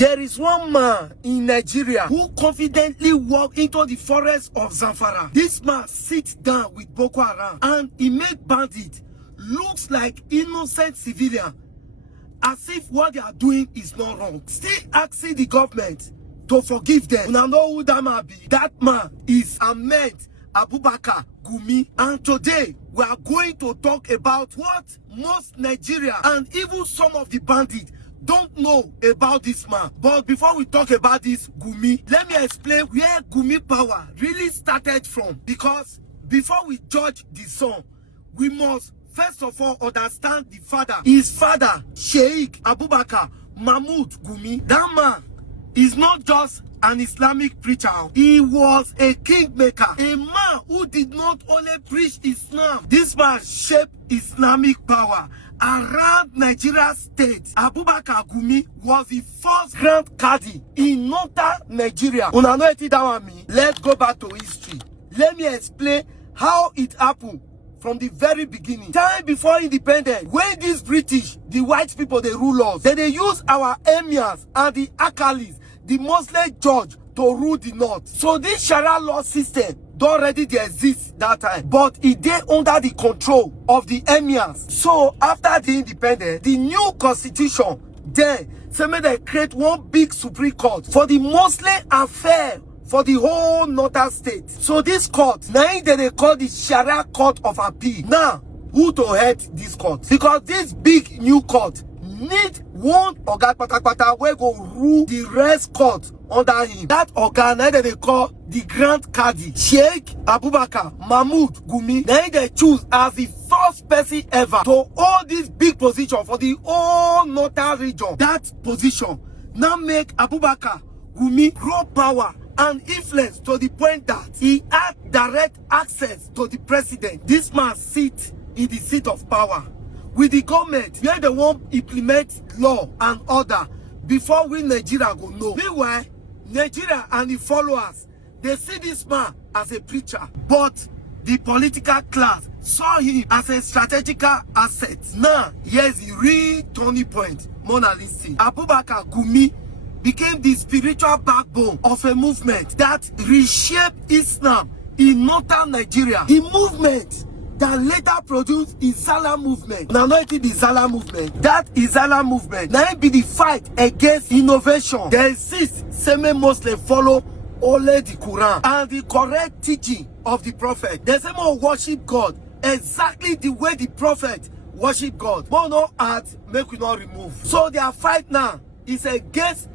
There is one man in Nigeria who confidently walked into the forest of Zamfara. This man sits down with Boko Haram and he made bandits looks like innocent civilian, as if what they are doing is not wrong. Still asking the government to forgive them. Now know who that man be. That man is Ahmed Abubakar Gumi. And today we are going to talk about what most Nigeria and even some of the bandits don't know about this man. But before we talk about this Gumi, let me explain where Gumi power really started from. Because before we judge the son, we must first of all understand the father. His father, Sheikh Abubakar Mahmoud Gumi. That man is not just an Islamic preacher. He was a kingmaker, a man who did not only preach Islam. This man shaped Islamic power around Nigeria state. Abubakar Gumi was the first Grand Qadi in northern Nigeria. Una know that one me. Let's go back to history. Let me explain how it happened from the very beginning. Time before independence, when these British, the white people, they rule us, they use our emirs and the akalis, the Muslim judge, to rule the north. So this Sharia law system don't already exist that time, but it dey under the control of the emirs. So after the independence, the new constitution then say make they create one big Supreme Court for the Muslim affair for the whole northern state. So this court, now they call the Sharia Court of Appeal. Now, who to head this court? Because this big new court need one Oga Patapata where go rule the rest court under him. That Oga, now they call the Grand Qadi, Sheikh Abubakar Mahmoud Gumi. Now they choose as the first person ever to hold this big position for the whole northern region. That position now make Abubakar Gumi grow power and influence to the point that he had direct access to the president. This man sits in the seat of power with the government where they won't implement law and order before we Nigeria go know. Meanwhile, Nigeria and the followers, they see this man as a preacher, but the political class saw him as a strategical asset. Now, here's the real turning point. Mona Lisa, Abubakar Gumi became the spiritual backbone of a movement that reshaped Islam in northern Nigeria. The movement that later produced Izala movement. Now not the Izala movement. That Izala movement now be the fight against innovation. There exists same Muslim follow only the Quran and the correct teaching of the prophet. They say more worship God exactly the way the prophet worship God. But no add, make we not remove. So their fight now is against